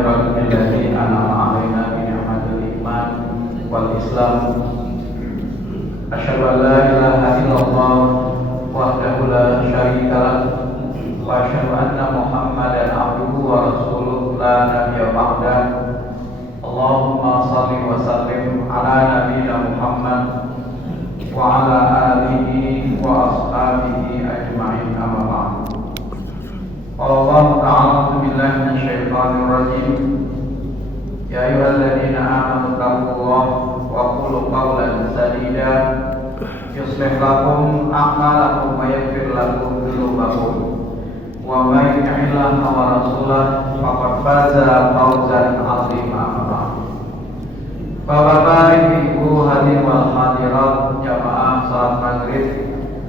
Rabbil an'ama 'alaina bi ni'matil iman wal Islam. Asyhadu an la ilaha illallah wahdahu la syarika lah wa asyhadu anna Muhammadan abduhu wa rasuluh la nabiyya ba'dah. Allahumma shalli wa sallim ala nabiyyina Muhammad wa ala alihi wa ashabihi ajma'in, amma ba'd. Allah ta'ala billahi minasyaitonir rajim. Ya ayyuhalladzina amanu taqullaha wa qulu qawlan sadida yuslih lakum a'malakum wa yaghfir lakum dzunubakum wa may yuti'illaha wa rasulahu faqad faza fawzan 'azima. Bapak-bapak, ibu hadirin wal hadirat jamaah salat maghrib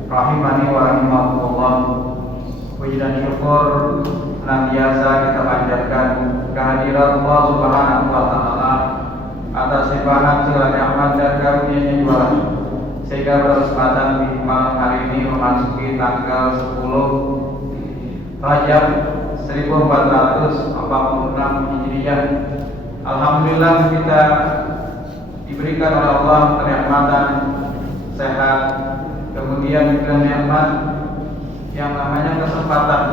rahimani wa rahimakumullah. Puji dan syukur senantiasa kita panjatkan kehadiran Allah Subhanahu wa taala atas limpahan segala nikmat dan karunia-Nya juga, sehingga berkesempatan di malam hari ini memasuki tanggal 10 Rajab 1446 Hijriah. Alhamdulillah kita diberikan oleh Allah kenikmatan sehat, kemudian juga nikmat yang namanya kesempatan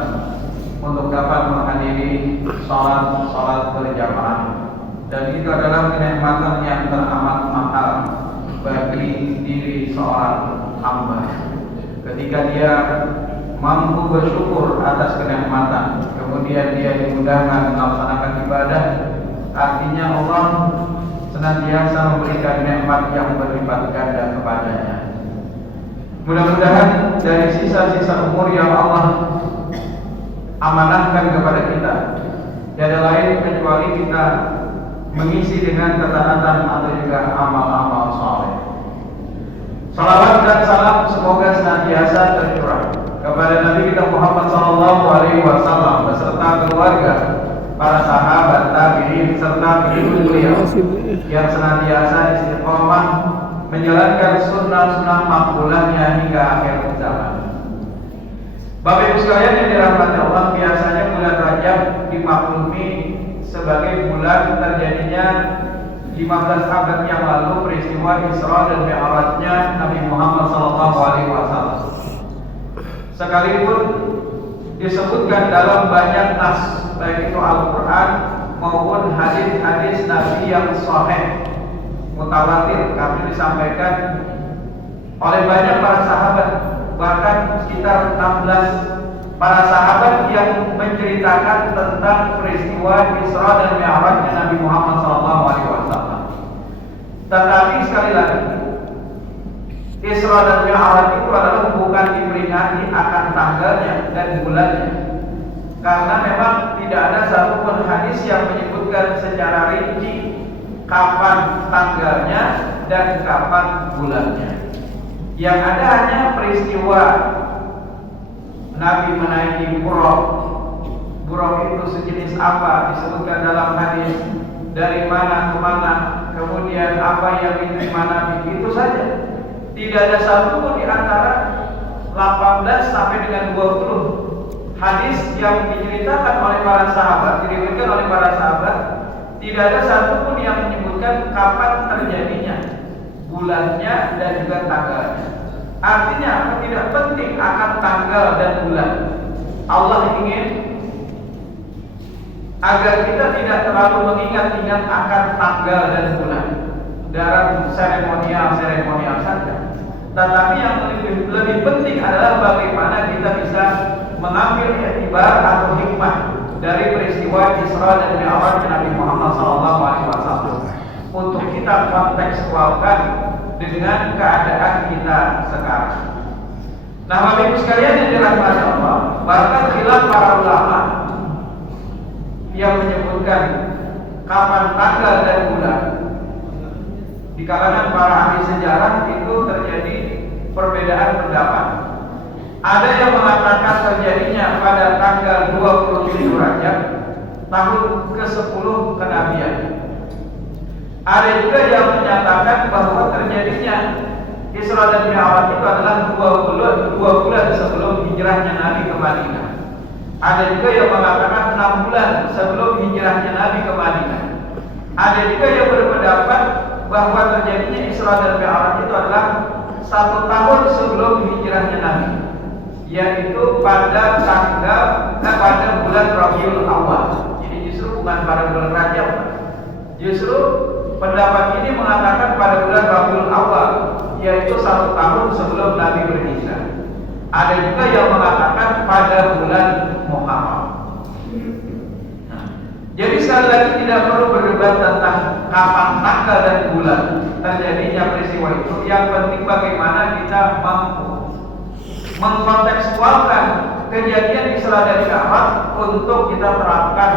untuk dapat menghadiri sholat berjamaah, dan itu adalah kenikmatan yang teramat mahal bagi diri seorang hamba. Ketika dia mampu bersyukur atas kenikmatan, kemudian dia dimudahkan melaksanakan ibadah, artinya Allah senantiasa memberikan nikmat yang berlipat ganda kepadanya. Mudah-mudahan dari sisa-sisa umur yang Allah amanahkan kepada kita, tiada lain kecuali kita mengisi dengan ketaatan atau juga amal-amal saleh. Salawat dan salam semoga senantiasa tercurah kepada Nabi kita Muhammad SAW beserta keluarga, para sahabat, tabi'in serta pengikut beliau yang senantiasa istiqomah menjalankan sunnah-sunnah makbulahnya hingga akhir zaman. Bapak Ibu sekalian yang dirahmati Allah, biasanya bulan Rajab dimaklumi sebagai bulan terjadinya 15 abad yang lalu peristiwa Isra dan Mi'rajnya Nabi Muhammad SAW. Sekalipun disebutkan dalam banyak nas, baik itu Al-Quran maupun hadis-hadis Nabi yang sahih mutawatir, kami disampaikan oleh banyak para sahabat, bahkan sekitar 16 para sahabat yang menceritakan tentang peristiwa Isra dan Mi'rajnya Nabi Muhammad SAW. Tetapi sekali lagi, Isra dan Mi'raj itu adalah bukan diperingati akan tanggalnya dan bulannya, karena memang tidak ada satupun hadis yang menyebutkan secara rinci kapan tanggalnya dan kapan bulannya. Yang ada hanya peristiwa Nabi menaiki buraq. Buraq itu sejenis apa, disebutkan dalam hadis, dari mana ke mana, kemudian apa yang diterima Nabi, itu saja. Tidak ada satupun di antara 18 sampai dengan 20 hadis yang diceritakan oleh para sahabat, diriwayatkan oleh para sahabat, tidak ada satupun yang menyebutkan kapan terjadinya, bulannya dan juga tanggalnya. Artinya tidak penting akan tanggal dan bulan. Allah ingin agar kita tidak terlalu mengingat-ingat akan tanggal dan bulan dalam seremonial saja. Tetapi yang lebih penting adalah bagaimana kita bisa mengambil iktibar atau hikmah dari peristiwa Isra dan Mi'raj Nabi Muhammad SAW untuk kita kontekstualkan dengan keadaan kita sekarang. Nah, Bapak Ibu sekalian yang dirahmati Allah, bahkan khilaf para ulama yang menyebutkan kapan tanggal dan bulan, di kalangan para ahli sejarah itu terjadi perbedaan pendapat. Ada yang mengatakan terjadinya pada tanggal 27 Rajab tahun ke-10 kenabian. Ada juga yang menyatakan bahwa terjadinya Isra dan Mi'raj itu adalah 2 bulan sebelum hijrahnya Nabi ke Madinah. Ada juga yang mengatakan 6 bulan sebelum hijrahnya Nabi ke Madinah. Ada juga yang berpendapat bahwa terjadinya Isra dan Mi'raj itu adalah 1 tahun sebelum hijrahnya Nabi, yaitu pada bulan Rabiul Awal. Jadi justru bukan pada bulan Rajab. Justru pendapat ini mengatakan pada bulan Rabiul Awal, yaitu 1 tahun sebelum Nabi berhijrah. Ada juga yang mengatakan pada bulan Muharram. Jadi sekali lagi tidak perlu berdebat tentang kapan tanggal dan bulan terjadinya peristiwa itu. Yang penting bagaimana kita mengkontekstualkan kejadian Isra dan Mi'raj untuk kita terapkan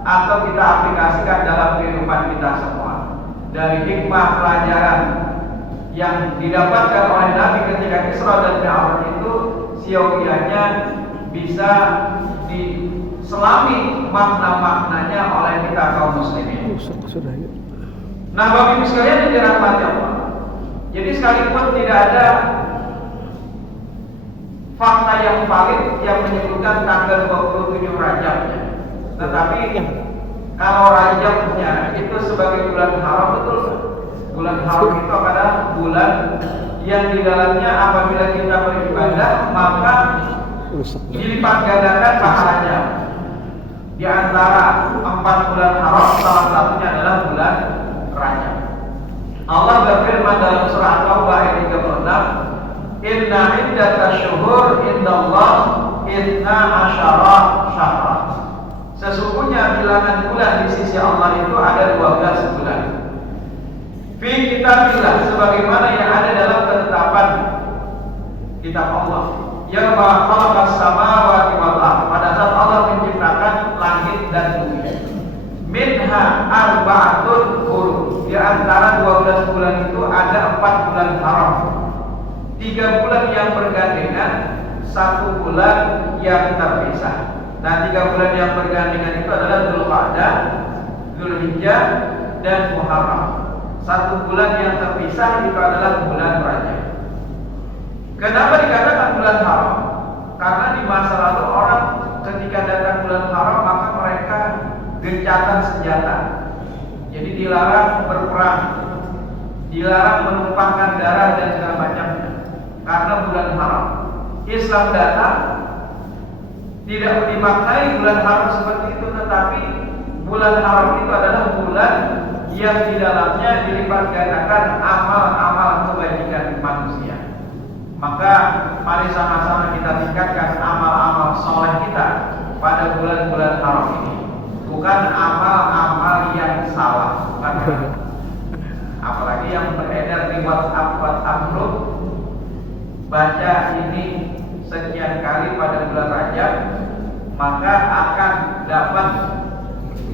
atau kita aplikasikan dalam kehidupan kita semua. Dari hikmah pelajaran yang didapatkan oleh Nabi ketika Isra dan Mi'raj itu, siogianya bisa diselami makna-maknanya oleh kita kaum muslimin. Nah, Bapak Ibu sekalian yang dirahmati Allah, jadi sekalipun tidak ada fakta yang valid yang menyebutkan tanggal 27 Rajabnya, tetapi kalau Rajabnya itu sebagai bulan haram, betul. Bulan haram itu adalah bulan yang di dalamnya apabila kita beribadah maka dilipat gandakan pahalanya. Di antara 4 bulan haram, salah satunya adalah bulan Rajab. Allah berfirman dalam surah At-Taubah ayat 36, Inna iddatash syuhur indallah itna asyara syahra. Sesungguhnya bilangan bulan di sisi Allah itu ada 12 bulan. Fi kitabillah, sebagaimana yang ada dalam ketetapan kitab Allah. Yang khalaqas samawati wal ardh, pada saat Allah menciptakan langit dan bumi. Minha arba'atun hurum, di antara 12 bulan itu ada 4 bulan haram, 3 bulan yang bergandengan, 1 bulan yang terpisah. Nah, 3 bulan yang bergandengan itu adalah Dzulqa'dah, Dzulhijjah, dan Muharram. 1 bulan yang terpisah itu adalah bulan Rajab. Kenapa dikatakan bulan haram? Karena di masa lalu orang ketika datang bulan haram maka mereka gencatan senjata. Jadi dilarang berperang, dilarang menumpahkan darah dan segala macamnya karena bulan haram. Islam datang tidak dimaknai bulan haram seperti itu, tetapi bulan haram itu adalah bulan yang di dalamnya dilipat gandakan amal-amal kebajikan manusia. Maka mari sama-sama kita tingkatkan amal-amal soleh kita pada bulan-bulan haram ini. Bukan amal-amal yang salah, bukan. Apalagi yang beredar di WhatsApp group, baca ini sekian kali pada bulan Rajab, maka akan dapat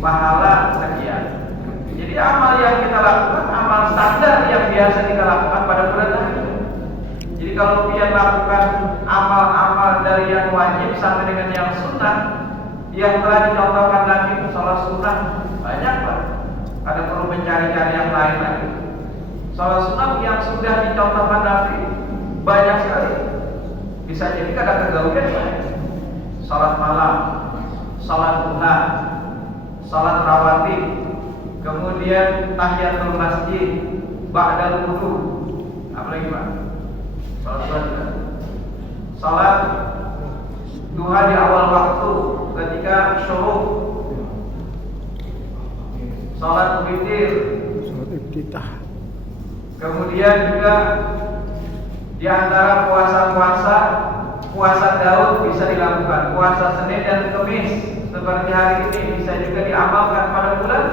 pahala sekian. Jadi amal yang kita lakukan, amal standar yang biasa kita lakukan pada bulan Rajab. Jadi kalau dia lakukan amal-amal dari yang wajib sampai dengan yang sunnah, yang telah dicontohkan Nabi, sholat sunnah banyak Pak. Ada perlu mencari-cari yang lain lagi. Sholat sunnah yang sudah dicontohkan Nabi banyak sekali. Bisa jadi ada kegaulan lain. Sholat malam, sholat duha, sholat rawatib, kemudian tahiyatul masjid, ba'dal wudu. Apa lagi Pak? Salat duha di awal waktu ketika syuruk, salat witir, salat iftitah. Kemudian juga di antara puasa Daud bisa dilakukan, puasa Senin dan Kamis seperti hari ini bisa juga diamalkan pada bulan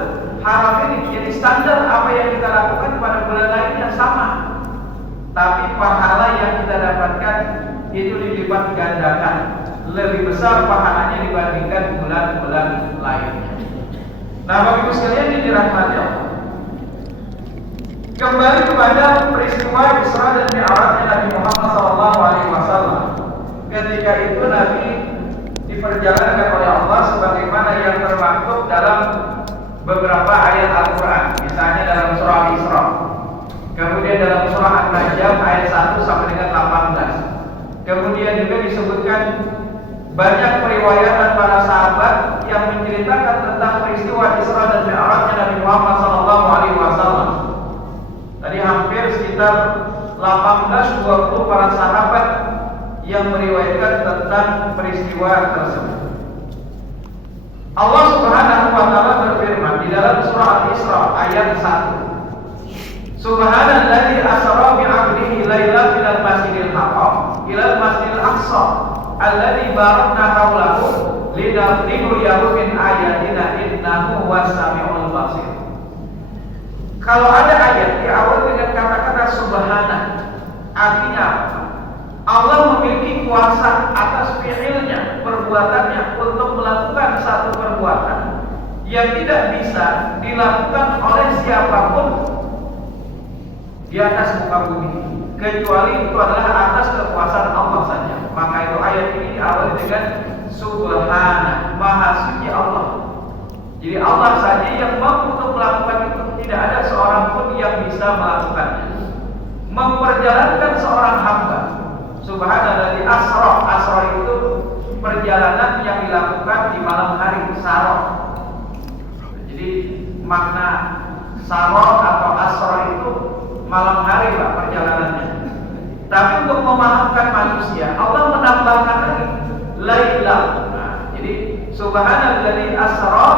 haram ini. Jadi standar apa yang kita lakukan pada bulan lainnya sama. Tapi pahala yang kita dapatkan itu dilipat gandakan, lebih besar pahalanya dibandingkan bulan-bulan lainnya. Nah, Bapak Ibu sekalian yang dirahmati Allah, kembali kepada peristiwa Isra dan Mi'rajnya Nabi Muhammad SAW. Ketika itu Nabi diperjalankan oleh Allah sebagaimana yang termaktub dalam beberapa ayat Al-Quran, misalnya dalam surah Al-Isra. Kemudian dalam surah An-Najm ayat 1 sampai dengan 18. Kemudian juga disebutkan banyak periwayatan para sahabat yang menceritakan tentang peristiwa Isra dan Mi'rajnya Nabi Muhammad SAW. Tadi hampir sekitar 18-20 para sahabat yang meriwayatkan tentang peristiwa tersebut. Allah Subhanahu wa taala berfirman di dalam surah Al-Isra ayat 1. Subhanalladzi asra bi 'abdihi lailan minal masjidil haram ilal masjidil aqsa alladzi barakna haulahu linuriyahu min ayatina innahu was-sami'ul basir. Kalau ada ayat diawali dengan kata-kata subhana, artinya Allah memiliki kuasa atas fi'ilnya, perbuatannya untuk melakukan satu perbuatan yang tidak bisa dilakukan oleh siapapun di atas muka bumi kecuali itu adalah atas kekuasaan Allah saja. Maka itu ayat ini diawali dengan subhana, maha suci Allah. Jadi Allah saja yang mampu untuk melakukan itu, tidak ada seorang pun yang bisa melakukannya. Memperjalankan seorang hamba, subhanalladzi asra itu perjalanan yang dilakukan di malam hari, saro. Jadi makna saro atau asra itu malam hari Pak perjalanannya. Tapi untuk memahamkan manusia, Allah menambahkan lagi laila. Nah, jadi subhanalladzi asra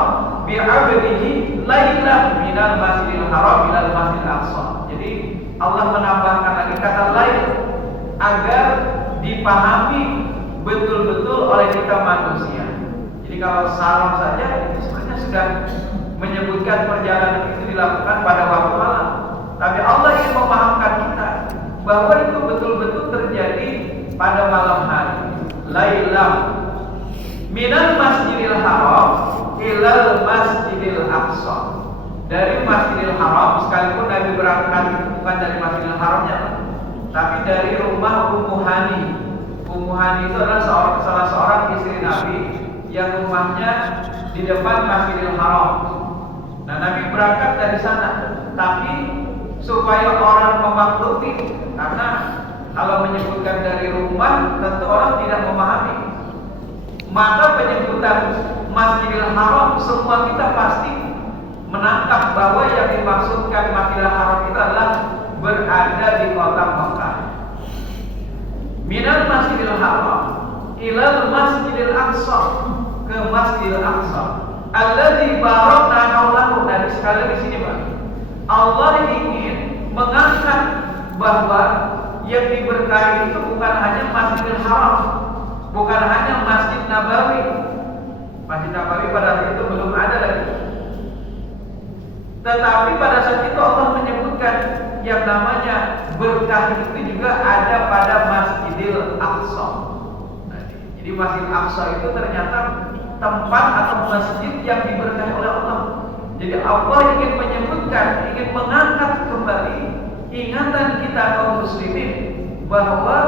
bi 'abdihi lailan minal masjidil haram ilal masjidil aqsa. Jadi Allah menambahkan lagi kata lail agar dipahami betul-betul oleh kita manusia. Jadi kalau salam saja itu sebenarnya sudah menyebutkan perjalanan itu dilakukan pada waktu malam. Tapi Allah ingin memahamkan kita bahwa itu betul-betul terjadi pada malam hari. Lailam minal masjidil haram ilal masjidil aqsa. Dari Masjidil Haram, sekalipun Nabi berangkat bukan dari Masjidil Haramnya, tapi dari rumah Ummu Hani. Ummu Hani itu adalah salah seorang istri Nabi yang rumahnya di depan Masjidil Haram. Nah, Nabi berangkat dari sana, tapi supaya orang memaklumi, karena kalau menyebutkan dari rumah tentu orang tidak memahami. Maka penyebutan Masjidil Haram semua kita pasti menangkap bahwa yang dimaksudkan Masjidil Haram itu adalah berada di kota Mekah. Minal Masjidil Haram ilal Masjidil Aqsa, ke Masjidil Aqsa alladzi barakna haulahu. Dari sekali di sini Pak, Allah ingin mengangkat bahwa yang diberkahi itu bukan hanya Masjidil Haram, bukan hanya Masjid Nabawi. Masjid Nabawi pada saat itu belum ada lagi. Tetapi pada saat itu Allah menyebutkan yang namanya berkah itu juga ada pada Masjidil Aqsa. Jadi Masjidil Aqsa itu ternyata tempat atau masjid yang diberkahi oleh Allah. Jadi Allah ingin menyebutkan, ingin mengangkat kembali ingatan kita kaum muslimin bahwa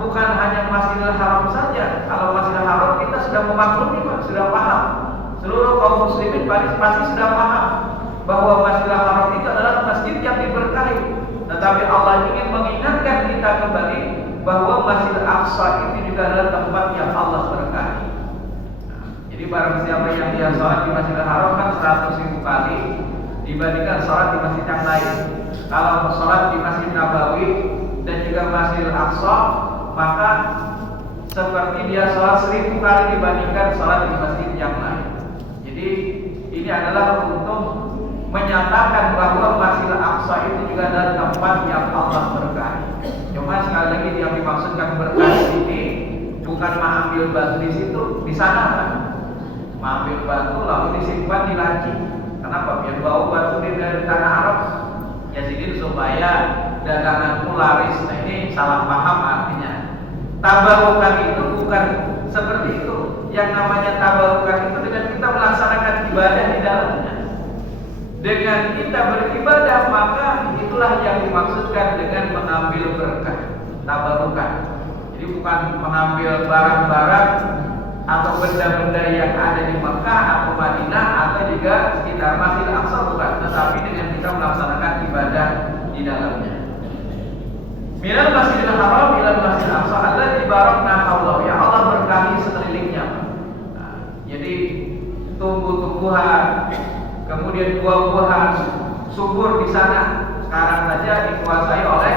bukan hanya Masjidil Haram saja. Kalau Masjidil Haram kita sudah memaklumi, sudah paham. Seluruh kaum muslimin pasti sudah paham bahwa Masjidil Haram itu adalah masjid yang diberkahi. Tetapi Allah ingin mengingatkan kita kembali bahwa Masjidil Aqsa itu juga adalah tempat yang Allah berkahi. Jadi barang siapa yang dia sholat di Masjidil Haram kan 100.000 kali dibandingkan sholat di masjid yang lain. Kalau sholat di Masjid Nabawi dan juga Masjidil Aqsa, maka seperti dia sholat 1000 kali dibandingkan sholat di masjid yang lain. Jadi ini adalah untuk menyatakan bahwa Masjidil Aqsa itu juga adalah tempat yang Allah berkahi. Cuma sekali lagi yang dimaksudkan berkah ini bukan mengambil batu di situ, di sana kan. Mengambil batu lalu disimpan di laci. Kenapa? Biar bau batu dari tanah Arab. Ya jadi supaya daganganmu laris. Nah ini salah paham artinya. Tabarukan itu bukan seperti itu. Yang namanya tabarukan itu dengan kita melaksanakan ibadah di dalamnya. Dengan kita beribadah, maka itulah yang dimaksudkan dengan mengambil berkah, tabarukan. Jadi bukan mengambil barang-barang atau benda-benda yang ada di Mekah atau Madinah atau juga sekitar Masjidil Aqsa, bukan, tetapi dengan kita melaksanakan ibadah di dalamnya. Minal Masjidil Haram ilal Masjidil Aqsa alladzi barakna haulahu, ya Allah berkahi sekelilingnya. Nah, jadi tumbuh-tumbuhan, kemudian buah-buahan subur di sana sekarang saja dikuasai oleh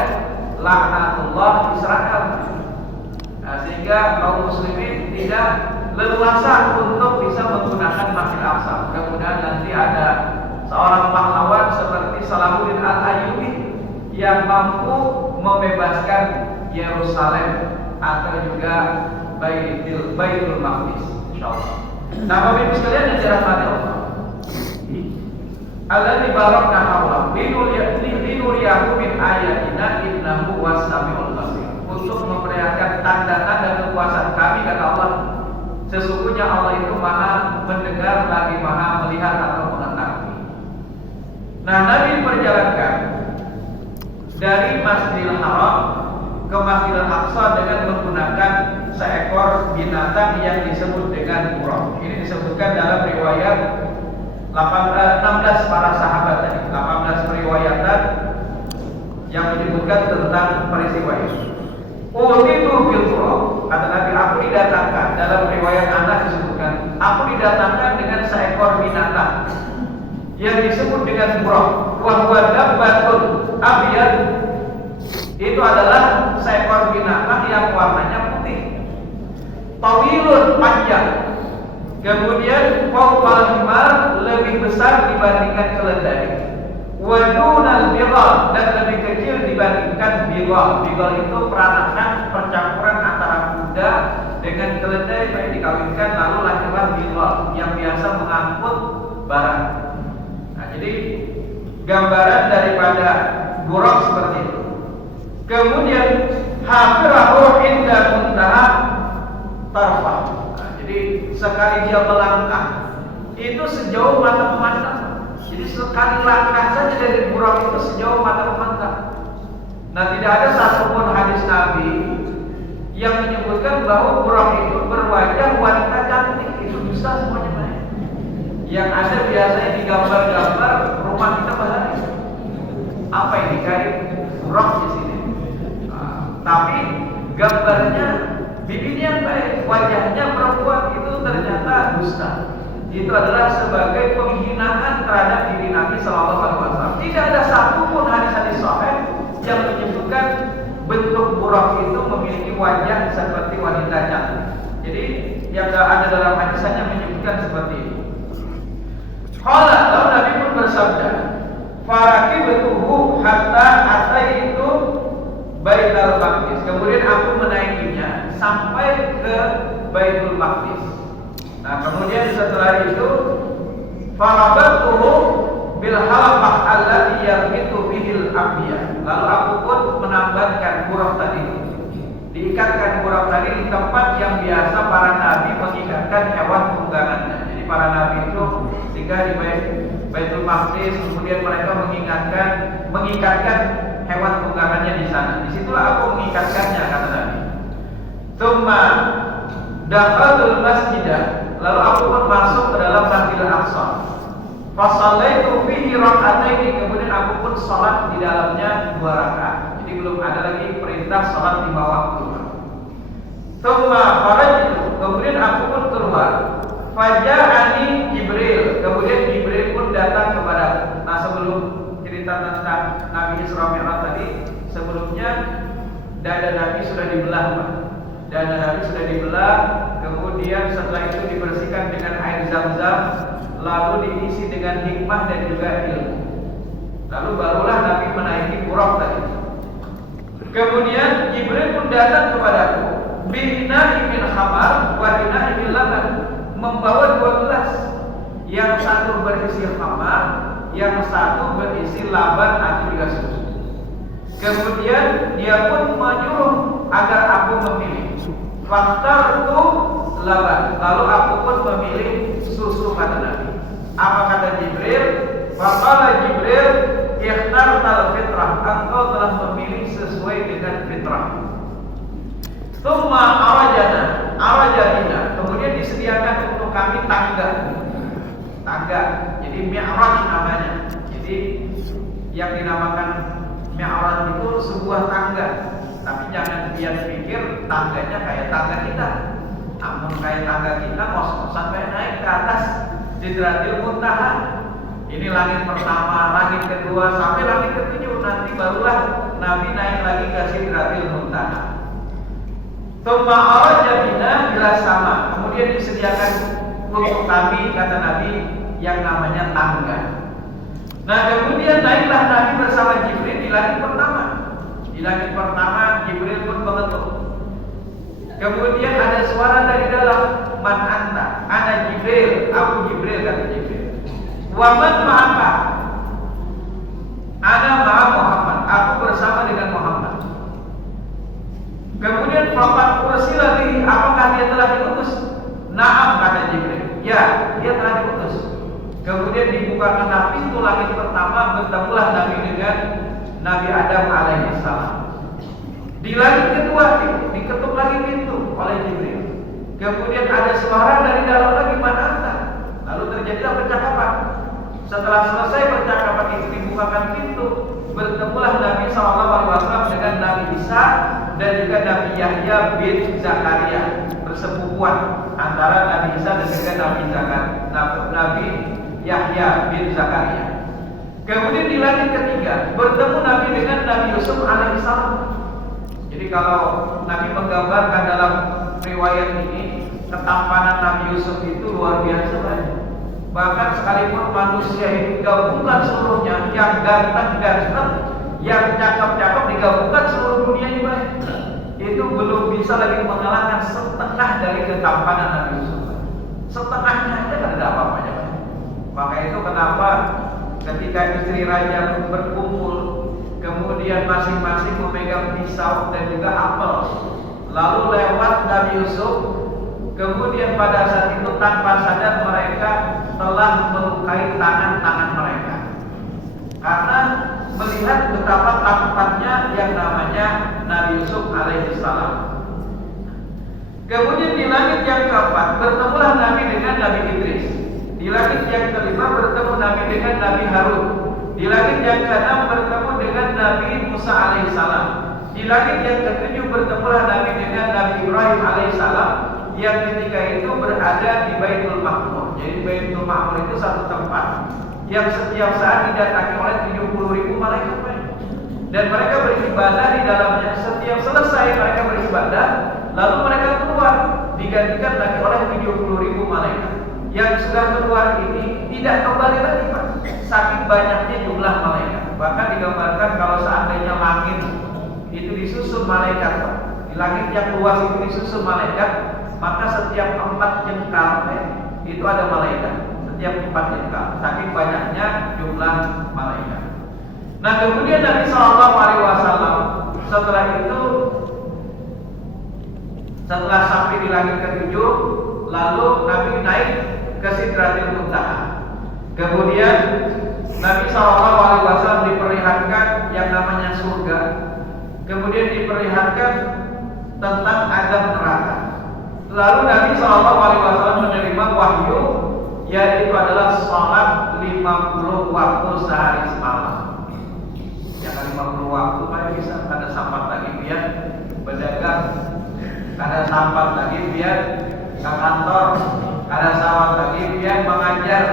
laknatullah Israel. Nah, sehingga kaum muslimin tidak leluasa untuk bisa menggunakan Masjid Aqsa. Kemudian nanti ada seorang pahlawan seperti Salahuddin Al-Ayyubi yang mampu membebaskan Yerusalem atau juga Baitul Maqdis, insyaallah. Nah, Bapak Ibu sekalian yang dirahmati Allah, alladzi barakna hawla linuriyahu min ayatina innahu was-sami'ul basir. Untuk memperlihatkan tanda-tanda kekuasaan kami, kata Allah, sesungguhnya Allah itu Maha mendengar lagi Maha melihat atau mengetahui. Nah, Nabi perjalankan dari Masjidil Haram ke Masjidil Aqsa dengan menggunakan seekor binatang yang disebut dengan buraq. Ini disebutkan dalam riwayat 16 para sahabat tadi, 18 periwayatan yang menyebutkan tentang peristiwa itu. Utitu bil buraq, kata Nabi, aku didatangkan, dalam riwayat Anas disebutkan, aku didatangkan dengan seekor binatang yang disebut dengan buraq. Wa huwa dabbatun abyad, itu adalah seekor binatang yang warnanya putih, tawilun, panjang, kemudian fawqal himar, lebih besar dibandingkan keledai, wa dunal bighal, dan lebih kecil dibandingkan bighal. Bighal itu peranakan percampuran antara kuda dengan keledai, baik dikawinkan lalu lahirlah bighal yang biasa mengangkut barang. Nah, jadi gambaran daripada buraq seperti itu. Kemudian hafirahu inda muntaha tarfah. Nah, jadi sekali dia melangkah itu sejauh mata memandang. Jadi sekali langkah saja dari buraq itu sejauh mata memandang. Nah, tidak ada satupun hadis Nabi yang menyebutkan bahwa buraq itu berwajah wanita cantik. Itu bisa semuanya baik. Yang ada biasanya digambar-gambar rumah kita bahari. Apa yang dicari buraq di sini? Tapi gambarnya bibinya yang baik, wajahnya perempuan, itu ternyata dusta. Itu adalah sebagai penghinaan terhadap diri Nabi Sallallahu Alaihi Wasallam. Tidak ada satupun hadis-hadis sahih yang menyebutkan bentuk buraq itu memiliki wajah seperti wanita cantik. Jadi yang ada dalam hadis hanya menyebutkan seperti itu. Qala, lalu Nabi pun bersabda, "Farakibtuhu hatta ataitu Baitul Maqdis." Kemudian aku menaikinya sampai ke Baitul Maqdis. Nah, kemudian setelah itu farabatuhu bil halaqah allati yarbitu bihil anbiya. Lalu aku pun menambahkan buraq tadi, diikatkan buraq tadi di tempat yang biasa para nabi mengikatkan hewan tunggangannya. Jadi para nabi itu singgah di Baitul Maqdis, kemudian mereka mengikatkan hewan tunggangannya di sana. Disitulah aku mengikatkannya, kata Nabi. Tsumma dakhalul masjidah, lalu aku pun masuk ke dalam Masjidil Aqsa. Fasallaitu fihi rak'ataini, kemudian aku pun salat di dalamnya 2 rakaat. Jadi belum ada lagi perintah salat 5 waktu. Tsumma kharajtu, kemudian aku pun keluar. Faja'ani Jibril, kemudian Jibril pun datang kepada. Nah, sebelum cerita tentang Nabi Isra Mi'raj tadi, sebelumnya dada Nabi sudah dibelah, Pak. Dada Nabi sudah dibelah, kemudian setelah itu dibersihkan dengan air Zam-Zam, lalu diisi dengan hikmah dan juga ilmu. Lalu barulah Nabi menaiki buraq tadi. Kemudian Jibril pun datang kepadaku, bihina'i min khamar wa hina'i min laban, membawa 2 gelas, yang satu berisi khamar, yang satu berisi laban atau juga susu. Kemudian dia pun menyuruh agar aku memilih. Faktartu laban, lalu aku pun memilih susu, kata Nabi. Apa kata Jibril? Faqala Jibril, ikhtartal fitrah, engkau telah memilih sesuai dengan fitrah. Tsumma arajana, kemudian disediakan untuk kami tangga. Jadi Mi'raj namanya. Jadi yang dinamakan Mi'raj itu sebuah tangga. Tapi jangan dia pikir tangganya kayak tangga kita. Namun kayak tangga kita, ngos-ngosan kayak naik ke atas. Sidratil Muntaha. Ini langit pertama, langit kedua, sampai langit ketujuh. Nanti barulah Nabi naik lagi ke Sidratil Muntaha. Tsumma araja bina ila sama. Kemudian disediakan untuk kami, kata Nabi, yang namanya tangga. Nah, kemudian naiklah Nabi bersama Jibril di langit pertama. Di langit pertama Jibril pun mengetuk. Kemudian ada suara dari dalam, man anta? Ana Jibril, aku Jibril, kata Jibril. Wa man ma'aka? Ana ma'a Muhammad, aku bersama dengan Muhammad. Kemudian Bapak ursila bihi, apakah dia telah diutus? Na'am, kata Jibril. Ya, dia telah diutus. Kemudian dibukakanlah pintu langit pertama, bertemulah Nabi dengan Nabi Adam alaihi salam. Di langit kedua diketuk lagi pintu oleh Jibril. Kemudian ada suara dari dalam lagi, man anta? Lalu terjadilah percakapan. Setelah selesai percakapan itu dibukakan pintu, bertemulah Nabi SAW dengan Nabi Isa dan juga Nabi Yahya bin Zakaria, persepupuan antara Nabi Isa dan juga Nabi Yahya bin Zakaria. Kemudian di langit ketiga bertemu Nabi dengan Nabi Yusuf alaihissalam. Jadi kalau Nabi menggambarkan dalam riwayat ini, ketampanan Nabi Yusuf itu luar biasa banyak. Bahkan sekalipun manusia itu digabungkan seluruhnya, yang ganteng-ganteng, yang cakep-cakep digabungkan seluruh dunia ini baik, itu belum bisa lagi mengalahkan setengah dari ketampanan Nabi Yusuf. Setengahnya aja kan ada apa-apanya. Maka itu kenapa ketika istri raja berkumpul, kemudian masing-masing memegang pisau dan juga apel, lalu lewat Nabi Yusuf, kemudian pada saat itu tanpa sadar mereka telah melukai tangan-tangan mereka karena melihat betapa tampaknya yang namanya Nabi Yusuf alaihissalam. Kemudian di langit yang keempat bertemulah Nabi dengan Nabi Idris. Di langit yang kelima bertemu Nabi dengan Nabi Harun. Di langit yang keenam bertemu dengan Nabi Musa alaihissalam. Di langit yang ketujuh bertemulah Nabi dengan Nabi Ibrahim alaihissalam, yang ketika itu berada di Baitul Ma'mur. Jadi Baitul Ma'mur itu satu tempat yang setiap saat didatangi oleh 70.000 malaikat, dan mereka beribadah di dalamnya. Setiap selesai mereka beribadah, lalu mereka keluar, digantikan lagi oleh 70.000 malaikat. Yang sudah keluar ini tidak kembali lagi, Pak. Saking banyaknya jumlah malaikat. Bahkan digambarkan kalau seandainya langit itu disusun malaikat, Pak. Di langit yang luas itu disusun malaikat, maka setiap 4 jengkal itu ada malaikat. Setiap 4 jengkal, saking banyaknya jumlah malaikat. Nah, kemudian Nabi SAW setelah itu, setelah sampai di langit ketujuh, lalu Nabi naik ke Sidratil Muntaha. Kemudian Nabi SAW diperlihatkan yang namanya surga. Kemudian diperlihatkan tentang azab neraka. Lalu Nabi SAW menerima wahyu, yaitu adalah sholat 50 waktu sehari semalam. Yang 50 waktu Pak bisa ada sampat lagi biar berdagang, ada sampat lagi biar ke kantor, ada sampat lagi biar mengajar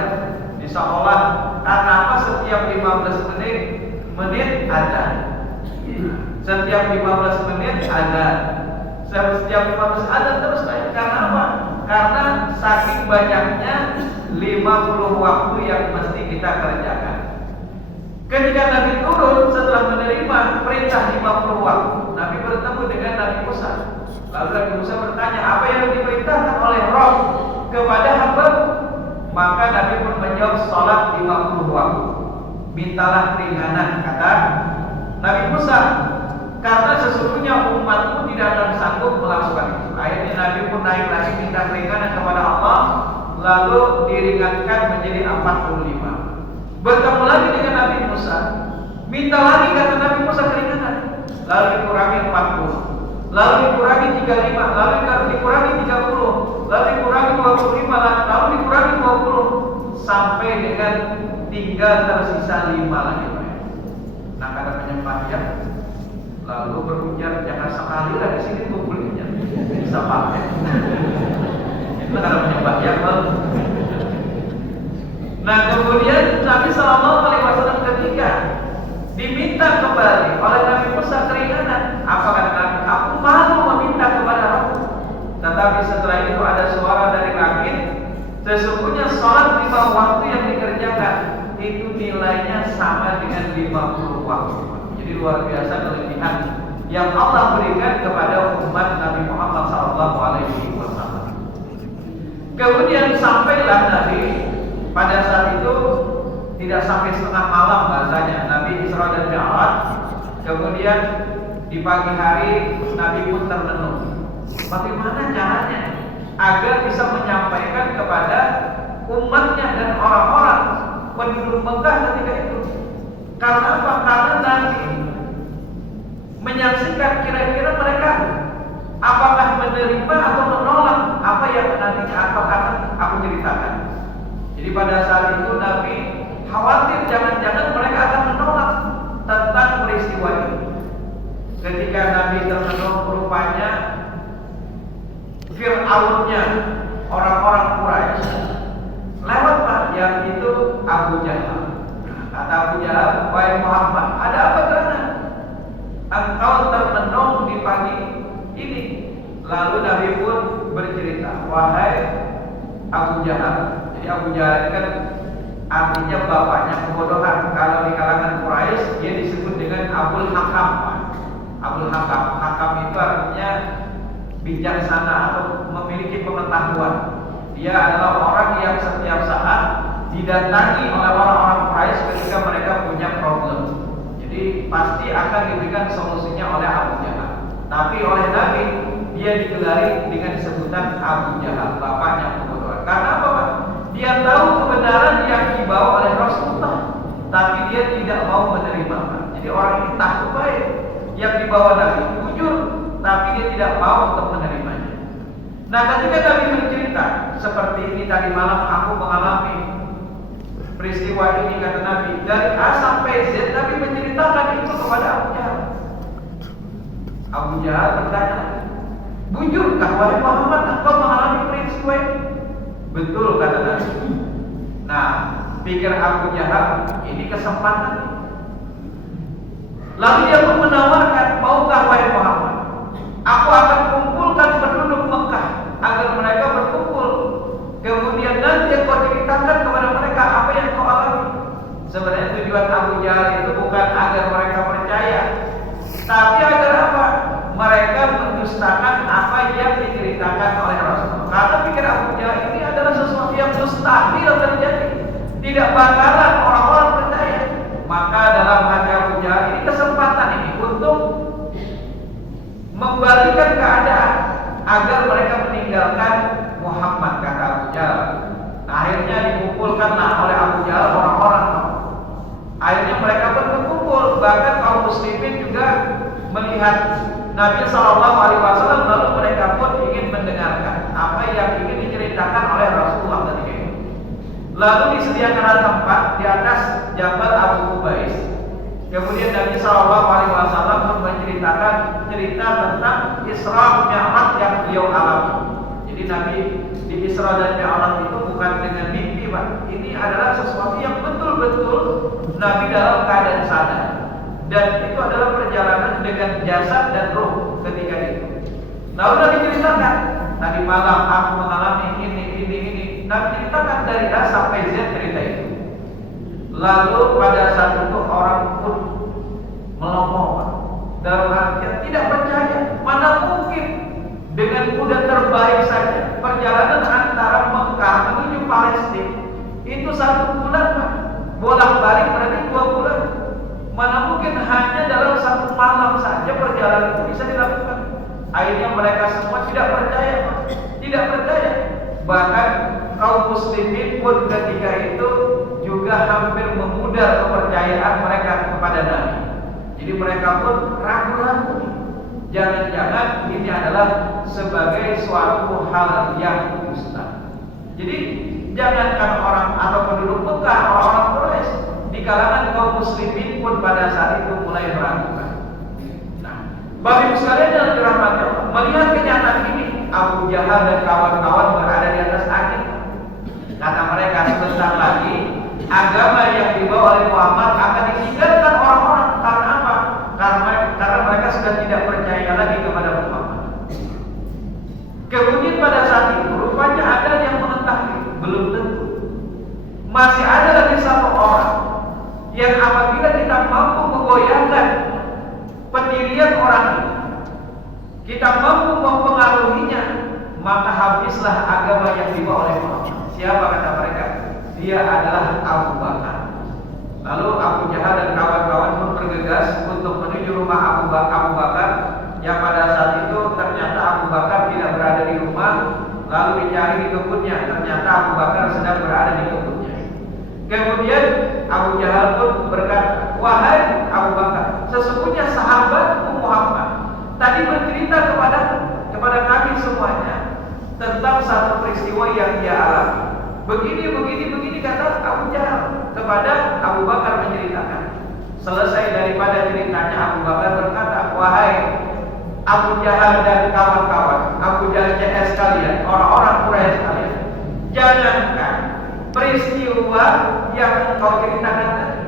di sekolah. Karena apa? Setiap 15 menit ada. Setiap 15 menit ada. Setiap 15 ada terus naik. Karena apa? Karena saking banyaknya 50 waktu yang mesti kita kerjakan. Ketika Nabi turun setelah menerima perintah 50 waktu, Nabi bertemu dengan Nabi Musa. Lalu Nabi Musa bertanya, apa yang diperintahkan oleh Roh kepada hamba? Maka Nabi pun menjawab, sholat 50 waktu. Mintalah keringanan, kata Nabi Musa, karena sesungguhnya umatmu tidak akan sanggup melakukan itu. Akhirnya Nabi pun naik lagi minta keringanan kepada Allah, lalu diringankan menjadi 45. Bertemu lagi dengan Nabi Musa, minta lagi, kata Nabi Musa, keringanan. Lalu dikurangi 40, lalu dikurangi 35, lalu dikurangi 30, lalu dikurangi 25, lalu dikurangi 20, sampai dengan tinggal tersisa 5 lagi. Nah, kata penyembah yang lalu berujar, jangan sekali lah di sini kumpulnya, bisa pakai. Itu kata penyembah yang Nah kemudian Nabi SAW ketika diminta kembali oleh Nabi Musa keringanan, apa kata Nabi? Aku malu meminta kepada Rabb. Tetapi setelah itu ada suara dari langit, sesungguhnya sholat 5 waktu yang dikerjakan itu nilainya sama dengan 50 waktu. Jadi luar biasa kelebihan yang Allah berikan kepada umat Nabi Muhammad SAW. Kemudian sampailah Nabi pada saat itu, tidak sampai setengah malam bahasanya, Nabi Isra dan Mi'raj. Kemudian di pagi hari Nabi pun termenung. Bagaimana caranya agar bisa menyampaikan kepada umatnya dan orang-orang penduduk Mekah ketika itu? Karena apa? Karena Nabi menyaksikan kira-kira mereka apakah menerima atau menolak apa yang nantinya akan aku ceritakan. Jadi pada saat itu Nabi khawatir jangan-jangan mereka akan menolak tentang peristiwa ini. Ketika Nabi termenung, rupanya Fir'aunnya orang-orang Quraisy lewat Pak, yang itu Abu Jahal. Kata Abu Jahal, wahai Muhammad, ada apa gerangan? Engkau termenung di pagi ini. Lalu Nabi pun bercerita, wahai Abu Jahal. Jadi Abu Jahal kan artinya bapaknya kebodohan. Kalau di kalangan Quraisy dia disebut dengan Abul Hakam. Abul Hakam, Hakam itu artinya bijaksana atau memiliki pengetahuan. Dia adalah orang yang setiap saat didatangi oleh orang-orang Quraisy ketika mereka punya problem. Jadi pasti akan diberikan solusinya oleh Abu Jahal. Tapi oleh Nabi dia digelari dengan sebutan Abu Jahal, bapaknya kebodohan. Karena apa Pak? Dia tahu kebenaran yang dibawa oleh Rasulullah, tapi dia tidak mau menerima Pak. Jadi orang ini takut baik yang dibawa Nabi jujur, tapi dia tidak mau untuk menerimanya. Nah ketika Nabi bercerita seperti ini, tadi malam aku mengalami peristiwa ini, kata Nabi, dari A sampai Z Nabi menceritakan itu kepada Abu Jahal. Abu Jahal bertanya, bujurkah wahai Muhammad engkau mengalami peristiwa ini? Betul, kata Nabi. Nah pikir Abu Jahal ini kesempatan. Lalu dia pun menawarkan, maukah wahai Muhammad, aku akan kumpulkan penduduk Mekah agar mereka berkumpul. Kemudian nanti kau ceritakan kepada mereka apa yang kau alami. Sebenarnya tujuan Abu Jahal itu bukan agar mereka percaya, tapi agar apa? Mereka mendustakan apa yang diceritakan oleh Rasulullah. Karena pikir Abu Jahal ini adalah sesuatu yang mustahil terjadi, tidak bakalan orang-orang percaya. Maka dalam hati Abu Jahal ini kesempatan ini untuk membalikan keadaan agar mereka meninggalkan Muhammad, kata Abu Jahal. Nah, akhirnya dikumpulkanlah oleh Abu Jahal orang-orang. Akhirnya mereka pun berkumpul, bahkan kaum muslimin juga melihat Nabi SAW, lalu mereka pun ingin mendengarkan apa yang ingin diceritakan oleh Rasulullah ketika itu. Lalu disediakan tempat di atas Jabal Abu Qubais. Kemudian Nabi SAW pun menceritakan cerita tentang Isra Mi'raj yang beliau alami. Jadi Nabi di Isra dan Mi'raj itu bukan dengan mimpi Pak. Ini adalah sesuatu yang betul-betul Nabi dalam keadaan sadar. Dan itu adalah perjalanan dengan jasad dan roh ketika itu. Lalu Nabi ceritakan, tadi malam aku mengalami ini. Nabi ceritakan dari A sampai Z cerita itu. Lalu pada saat itu orang pun melongo, dalam artian tidak percaya. Mana mungkin dengan kuda terbaik saja perjalanan antara Mekah menuju Palestina itu 1 bulan Pak. Bolak-balik berarti 2 bulan. Mana mungkin hanya dalam 1 malam saja perjalanan itu bisa dilakukan. Akhirnya mereka semua tidak percaya Pak. Tidak percaya. Bahkan kaum muslimin pun ketika itu juga hampir memudar kepercayaan mereka kepada Nabi. Jadi mereka pun ragu-ragu. Jangan-jangan ini adalah sebagai suatu hal yang mustahil. Jadi jangankan orang atau penduduk Mekah, orang-orang Quraisy, di kalangan kaum muslimin pun pada saat itu mulai meragukan. Nah, Bapak Ibu sekalian yang dirahmati Allah, melihat kenyataan ini, Abu Jahal dan kawan-kawan berada di atas angin. Kata mereka, sebentar lagi agama yang dibawa oleh Muhammad akan ditinggalkan orang-orang. Karena apa? Karena mereka sudah tidak percaya lagi kepada Muhammad. Kemudian pada saat itu rupanya ada yang mengetahui, belum tentu. Masih ada lagi satu orang yang apabila kita mampu menggoyahkan pendirian orang ini, kita mampu mempengaruhinya, maka habislah agama yang dibawa oleh Muhammad. Siapa kata mereka? Dia adalah Abu Bakar. Lalu Abu Jahal dan kawan-kawan pun bergegas untuk menuju rumah Abu Bakar, yang pada saat itu ternyata Abu Bakar tidak berada di rumah. Lalu dicari di kebunnya, ternyata Abu Bakar sedang berada di kebunnya. Kemudian Abu Jahal pun berkata, wahai Abu Bakar, sesungguhnya sahabatmu Muhammad tadi bercerita kepada kami semuanya tentang satu peristiwa yang dia alami. Begini kata Abu Jahal kepada Abu Bakar menceritakan. Selesai daripada ceritanya, Abu Bakar berkata, wahai Abu Jahal dan kawan-kawan, Abu Jahal CS sekalian, orang-orang Quraisy sekalian, jangankan peristiwa yang engkau ceritakan tadi,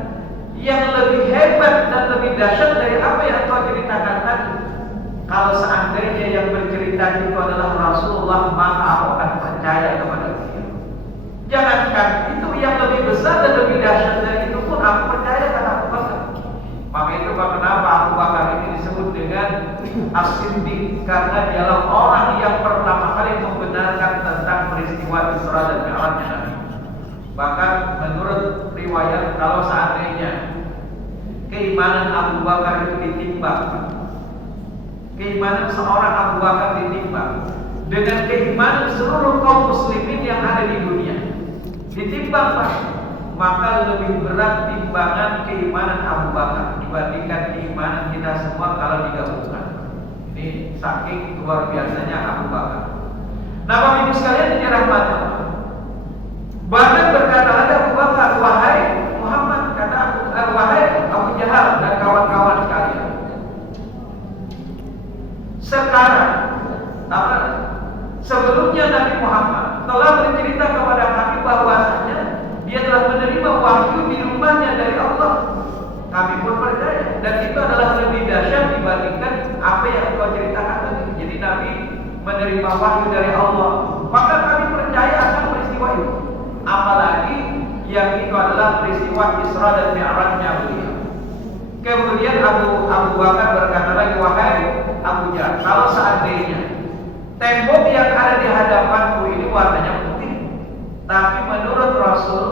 yang lebih hebat dan lebih dahsyat dari apa yang engkau ceritakan tadi, kalau seandainya yang bercerita itu adalah Rasulullah, maka aku akan percaya kepada dia. Jangankan itu, yang lebih besar dan lebih dahsyat dari itu pun aku percaya, kata Abu Bakar. Maka itu kenapa Abu Bakar ini disebut dengan As-Siddiq, karena dialah orang yang pertama kali membenarkan tentang peristiwa Isra dan Mi'rajnya Nabi. Bahkan menurut riwayat, kalau seandainya keimanan Abu Bakar itu ditimbang, keimanan seorang Abu Bakar ditimbang dengan keimanan seluruh kaum muslimin yang ada di dunia, ditimbang Pak, maka lebih berat timbangan keimanan Abu Bakar dibandingkan keimanan kita semua kalau digabungkan. Ini saking luar biasanya Abu Bakar. Nah, Bapak Ibu sekalian dirahmati Allah, bahkan berkata lagi Abu Bakar, wahai Muhammad, wahai Abu Jahal dan kawan-kawan sekalian, sekarang sebelumnya Nabi Muhammad telah bercerita kepada kami bahwasanya dia telah menerima wahyu di rumahnya dari Allah. Kami pun percaya, dan itu adalah lebih dahsyat dibandingkan apa yang kau ceritakan tadi. Jadi Nabi menerima wahyu dari Allah, maka kami percaya akan peristiwa itu. Apalagi yang itu adalah peristiwa Isra dan Mi'rajnya beliau. Kemudian Abu Bakar berkata lagi, wahai Abu Jahal, kalau seandainya tembok yang ada di hadapanku ini warnanya putih, tapi menurut Rasul,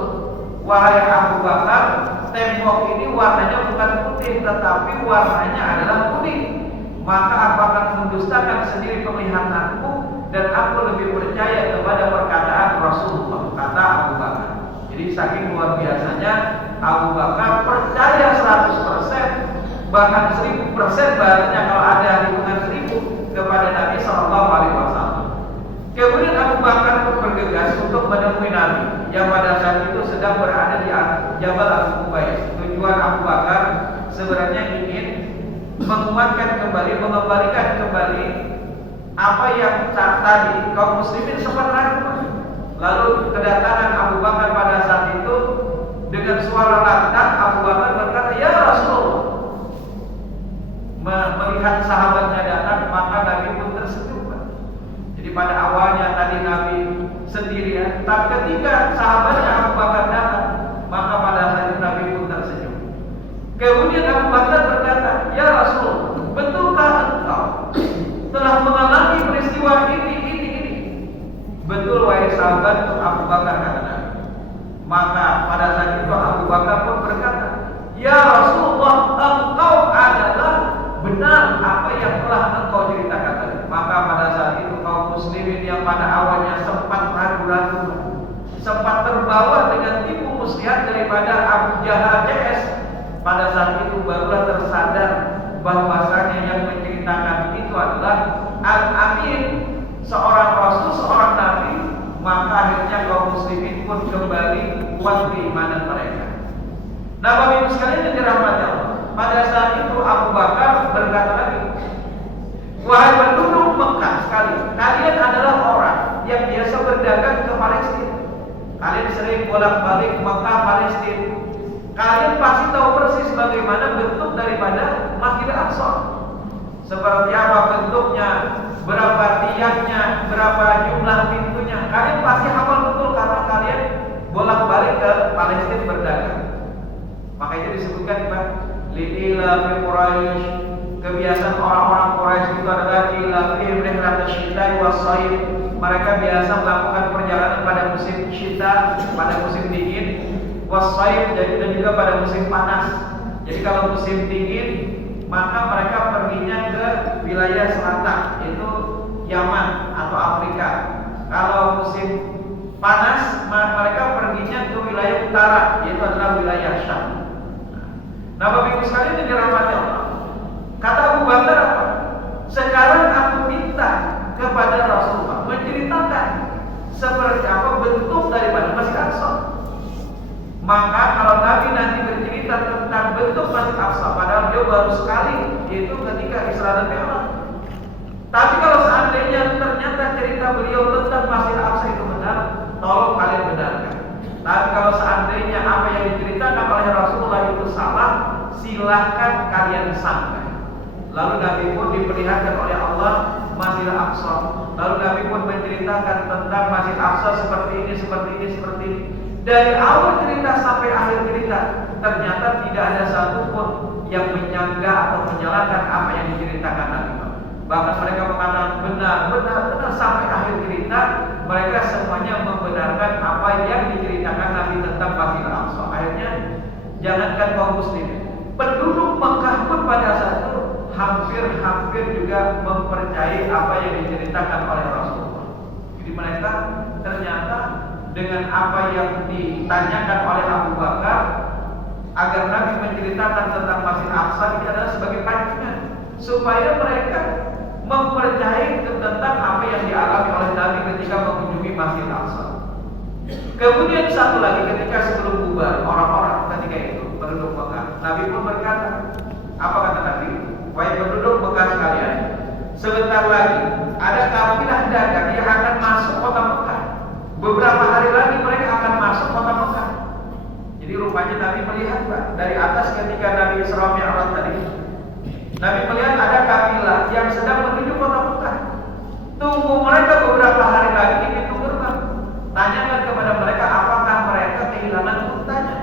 wahai Abu Bakar, tembok ini warnanya bukan putih, tetapi warnanya adalah kuning, maka aku akan mendustakan sendiri penglihatanku dan aku lebih percaya kepada perkataan Rasulullah, kata Abu Bakar. Jadi saking luar biasanya Abu Bakar percaya 100%, bahkan 1000% bahasanya kalau ada hitungan 1000 kepada Nabi SAW. Kemudian Abu Bakar pun bergegas untuk menemui Nabi yang pada saat itu sedang berada di Jabal Abu Qubais. Tujuan Abu Bakar sebenarnya ingin menguatkan kembali, mengembalikan kembali apa yang tadi kaum muslimin sempat ragu. Lalu kedatangan Abu Bakar pada saat itu dengan suara lantang, Abu Bakar berkata, ya Rasulullah. Melihat sahabatnya datang, maka Nabi pun tersenyum. Jadi pada awalnya tadi Nabi sendirian, tapi ketika sahabatnya Abu Bakar datang, maka pada saat itu Nabi pun tersenyum. Kemudian Abu Bakar berkata, ya Rasulullah, betulkah engkau telah mengalami peristiwa ini? Betul wahai sahabat Abu Bakar, kata Nabi. Maka pada saat itu Abu Bakar pun berkata, ya Rasulullah, engkau adalah benar apa yang telah engkau ceritakan tadi. Maka pada saat itu kaum muslimin yang pada awalnya sempat ragu-ragu, sempat terbawa dengan tipu muslihat daripada Abu Jahal CS, pada saat itu barulah tersadar bahwasanya yang menceritakan itu adalah Al-Amin, seorang Rasul, seorang Nabi. Maka akhirnya kaum muslimin pun kembali kuat keimanan mereka. Nah, Bapak Ibu sekalian yang dirahmati Allah, pada saat itu Abu Bakar berkata lagi, wahai penduduk Mekah sekalian, kalian adalah orang yang biasa berdagang ke Palestina. Kalian sering bolak-balik Mekah, Palestina. Kalian pasti tahu persis bagaimana bentuk daripada Masjidil Aqsa. Seperti apa bentuknya, berapa tiangnya, berapa jumlah pintunya. Kalian pasti hafal betul karena kalian bolak-balik ke Palestina berdagang. Maka itu disebutkan Pak, lila fi Quraisy, kebiasaan orang-orang Quraisy itu adalah ila fi rihlat asy-syita'i was-shayf. Mereka biasa melakukan perjalanan pada musim syita, pada musim dingin, was-shayf, dan juga pada musim panas. Jadi kalau musim dingin, maka mereka perginya ke wilayah selatan, yaitu Yaman atau Afrika. Kalau musim panas, mereka perginya ke wilayah utara, yaitu adalah wilayah Syam. Nah, Bapak Ibu sekalian yang dirahmati Allah, kata Abu Bakar apa? Sekarang aku minta kepada Rasulullah menceritakan seperti apa bentuk daripada Masjid Aqsa. Maka kalau Nabi nanti bercerita tentang bentuk Masjid Aqsa, padahal dia baru sekali, yaitu ketika Isra dan Mi'raj. Tapi kalau seandainya ternyata cerita beliau tentang Masjid Aqsa itu benar, tolong kalian benarkan. Tapi kalau seandainya apa yang diceritakan oleh Rasulullah itu salah, silahkan kalian sangka. Lalu Nabi pun diperlihatkan oleh Allah Masjid Aqsa. Lalu Nabi pun menceritakan tentang Masjid Aqsa seperti ini, seperti ini, seperti ini. Dari awal cerita sampai akhir cerita, ternyata tidak ada satupun yang menyanggah atau menyalahkan apa yang diceritakan Nabi. Bahkan mereka mengatakan benar sampai akhir cerita, mereka semuanya membenarkan apa yang diceritakan Nabi tentang Masjid Aqsa. Akhirnya, jangankan kaum muslimin, penduduk Mekah pun pada saat itu hampir juga mempercayai apa yang diceritakan oleh Rasulullah. Jadi mereka ternyata dengan apa yang ditanyakan oleh Abu Bakar agar Nabi menceritakan tentang Masjid Aqsa ini adalah sebagai pancingan supaya mereka mempercayai tentang apa yang dialami oleh Nabi ketika mengunjungi Masjid Aqsa. Kemudian satu lagi, ketika sebelum bubar orang-orang ketika itu penduduk Mekah, Nabi pun berkata, apa kata Nabi? Wahai penduduk Mekah sekalian, sebentar lagi ada kafilah dagang yang akan masuk kota Mekah. Beberapa hari lagi mereka akan masuk kota Mekah. Jadi rupanya Nabi melihat Pak, dari atas ketika Nabi Isra Mi'raj tadi, Nabi melihat ada kafilah yang sedang menuju kota Mekah. Tunggu mereka beberapa hari lagi di pintu gerbang. Tanyakan kepada mereka apakah mereka kehilangan untanya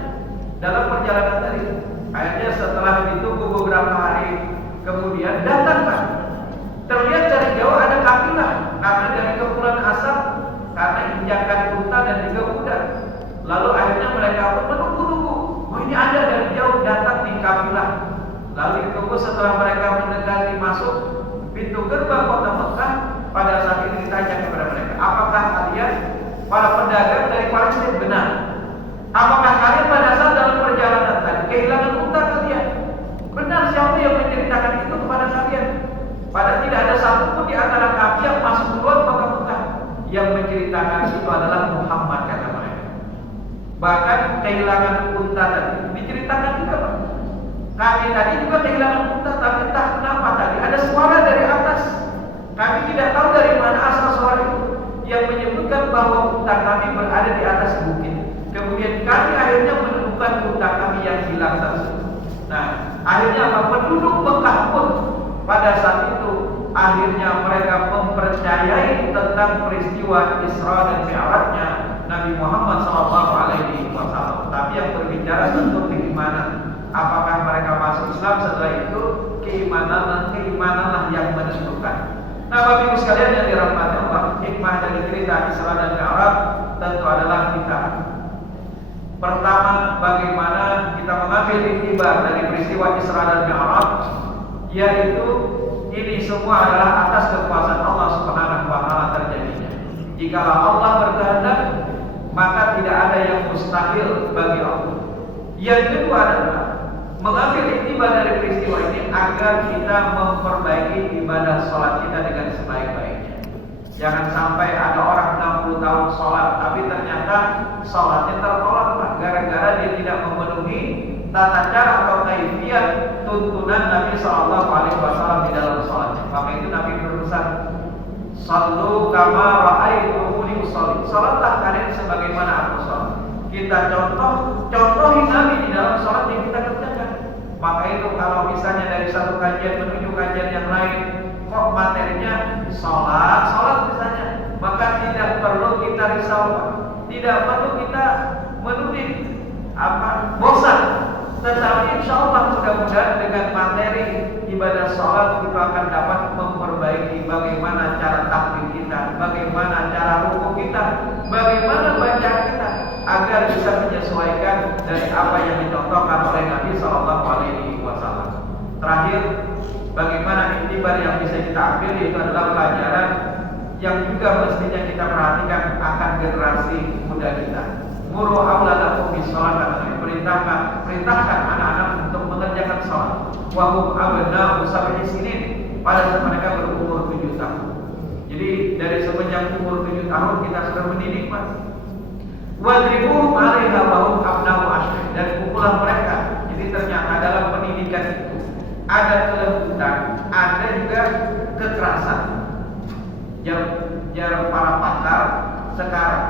dalam perjalanan tadi. Akhirnya setelah ditunggu beberapa hari kemudian datang Pak. Terlihat dari jauh ada kafilah karena dari kepulan asap, karena injakan unta dan juga kuda. Lalu akhirnya mereka pun menunggu. Oh, ini ada dari jauh datang di kafilah. Lalu ditunggu setelah mereka mendekati masuk pintu gerbang kota Mekah. Pada saat itu ditanya kepada mereka, apakah kalian para pedagang dari Palestina? Benar. Apakah kalian pada saat dalam perjalanan tadi kehilangan unta kalian? Benar. Siapa yang menceritakan itu kepada kalian? Padahal tidak ada satupun di antara kami yang masuk keluar kota Mekah. Yang menceritakan itu adalah Muhammad, kata mereka. Bahkan kehilangan unta tadi diceritakan juga Pak. Kami tadi juga kehilangan unta, tapi entah kenapa tadi ada suara dari atas. Kami tidak tahu dari mana asal suara itu yang menyebutkan bahwa unta kami berada di atas bukit. Kemudian kami akhirnya menemukan unta kami yang hilang tersebut. Nah, akhirnya apa? Penduduk Mekah pun pada saat itu akhirnya mereka mempercayai tentang peristiwa Isra dan Mi'rajnya Nabi Muhammad SAW. Tapi yang berbicara tentu keimanan. Apakah mereka masuk Islam setelah itu? Keimananlah yang menentukan. Nah, Bapak Ibu sekalian yang dirahmati Allah, hikmah dari cerita Isra dan Mi'raj tentu adalah kita. Pertama, bagaimana kita mengambil iktibar dari peristiwa Isra dan Mi'raj, yaitu ini semua adalah atas kekuasaan Allah Subhanahu wa taala terjadinya. Jikalau Allah berkehendak, maka tidak ada yang mustahil bagi Allah. Yang kedua adalah mengambil iktibar dari peristiwa ini agar kita memperbaiki ibadah sholat kita dengan sebaik-baiknya. Jangan sampai ada orang 60 tahun sholat, tapi ternyata sholatnya tertolak Pak, gara-gara dia tidak memenuhi tata cara atau kaifiat tuntunan Nabi SAW di dalam sholatnya. Maka itu Nabi berpesan, "Shallu kama ra'aitumuni usolli." sholli. Salatlah kalian sebagaimana aku sholat. Kita contohi Nabi di dalam sholat yang kita kerjakan. Maka itu kalau misalnya dari satu kajian menuju kajian yang lain, kok materinya sholat misalnya, maka tidak perlu kita risau, tidak perlu kita menuding bosan. Tetapi insya Allah mudah-mudahan dengan materi ibadah sholat kita akan dapat memperbaiki bagaimana cara takbir kita, bagaimana cara rukuk kita, bagaimana bacaan kita, agar bisa menyesuaikan dari apa yang dicontohkan oleh Nabi Shallallahu Alaihi Wasallam. Terakhir, bagaimana intibar yang bisa kita ambil itu adalah pelajaran yang juga mestinya kita perhatikan akan generasi muda kita. Muru auladakum bis-shalah, perintahkan anak-anak untuk mengerjakan salat. Wa hum abna'u sab'i sinin, pada saat mereka berumur 7 tahun. Jadi dari semenjak umur 7 tahun kita sudah mendidik, Mas. Wadribuhum 'alaiha wa hum abna'u ashrin, dan pukullah mereka. Jadi ternyata dalam pendidikan itu ada kelembutan, ada juga kekerasan. Yang para pakar sekarang,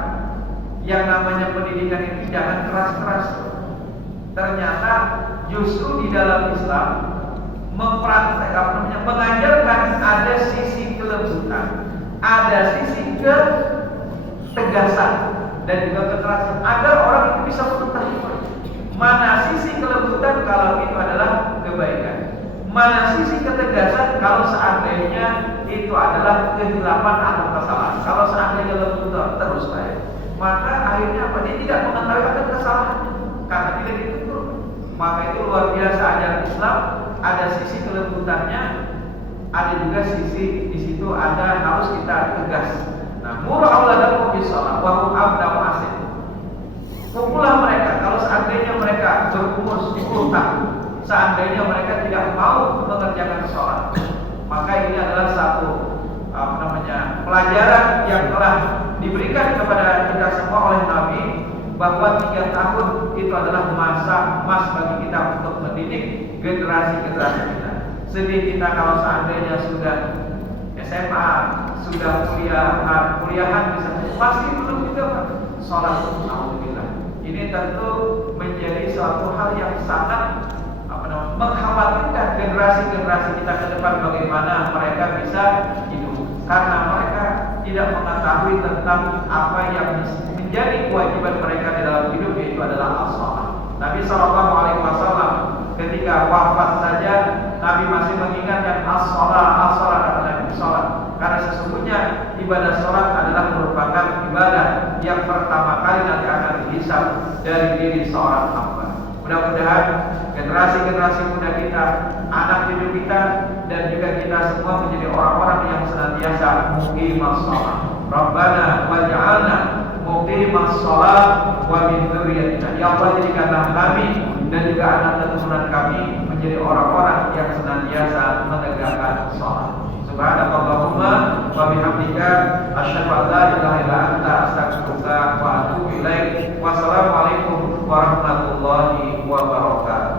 yang namanya pendidikan itu jangan keras-keras. Ternyata justru di dalam Islam mengajarkan ada sisi kelembutan, ada sisi ketegasan dan juga kekerasan, agar orang itu bisa mengetahui mana sisi kelembutan kalau itu adalah kebaikan, mana sisi ketegasan kalau seandainya itu adalah kehilapan atau kesalahan. Kalau seandainya lembut terus baik, maka akhirnya apa? Dia tidak mengetahui akan kesalahannya karena tidak ditegur. Maka itu luar biasa ajaran Islam. Ada sisi kelembutannya, ada juga sisi di situ ada harus kita tegas. Nah, muru auladakum bis-shalah wa hum abna'u ashrin. Pukullah mereka kalau seandainya mereka berumur 10 tahun, seandainya mereka tidak mau mengerjakan sholat. Maka ini adalah satu pelajaran yang telah diberikan kepada kita semua oleh Nabi, bahwa 3 tahun itu adalah masa emas bagi kita untuk mendidik generasi-generasi kita. Sedih kita kalau seandainya sudah SMA, sudah kuliahan misalnya, pasti belum juga sholat. Alhamdulillah. Ini tentu menjadi suatu hal yang sangat mengkhawatirkan generasi-generasi kita ke depan, bagaimana mereka bisa hidup, karena mereka tidak mengetahui tentang apa yang menjadi kewajiban mereka di dalam hidup, yaitu adalah as-shalah. Nabi Shallallahu Alaihi Wasallam ketika wafat saja Nabi masih mengingatkan as-shalah kata Nabi, sholat, karena sesungguhnya ibadah sholat adalah merupakan ibadah yang pertama kali nanti akan dihisab dari diri seorang hamba. Mudah-mudahan generasi-generasi muda kita, anak cucu kita, dan juga kita semua menjadi orang-orang yang senantiasa muqimas shalah. Rabbana waj'alna muqimas shalah wa min dzurriyyatina. Ya Allah, jadikanlah kami dan juga anak keturunan kami menjadi orang-orang yang senantiasa menegakkan shalah. Subhanakallahumma wa bihamdika asyhadu an la ilaha illa anta astaghfiruka wa atubu ilaik. Wassalamualaikum warahmatullahi wabarakatuh.